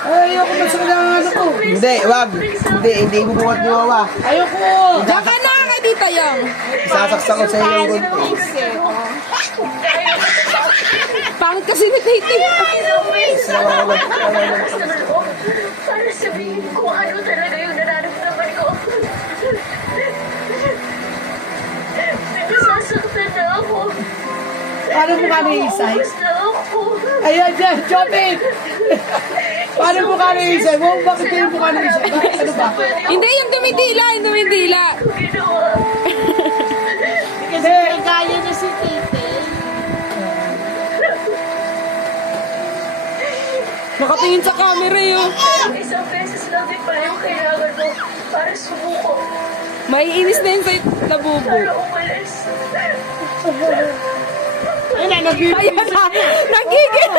Ay, ayoko masakit ang ano ko. Hindi, wag. Hindi bubukat ni Wawa. Ayoko. Diyan ka na kay Tita Yang. Isasaksak ko sa iyo yung gunting. Pangit kasi ni Tita Yang. Para sabihin ko ano talaga yung nararamdaman ko. Nasasaktan na ako. Paano mo kami isay? Ubus na ako. Ayan, dyan, Chopin! Paano mo kami isay? Wow, bakit kayo mo kami isay? Bakit ano ba? Hindi, yung dumidila, yung dumidila. Ginawa. Kasi, Kaya na si Tite. Nakatingin sa camera yun. Isang beses lang din pala yung kailangan mo para sumuko. Maiinis na yun sa labubo. Para umalis. ayun na, nag-ibig. Ayan na, nagigil.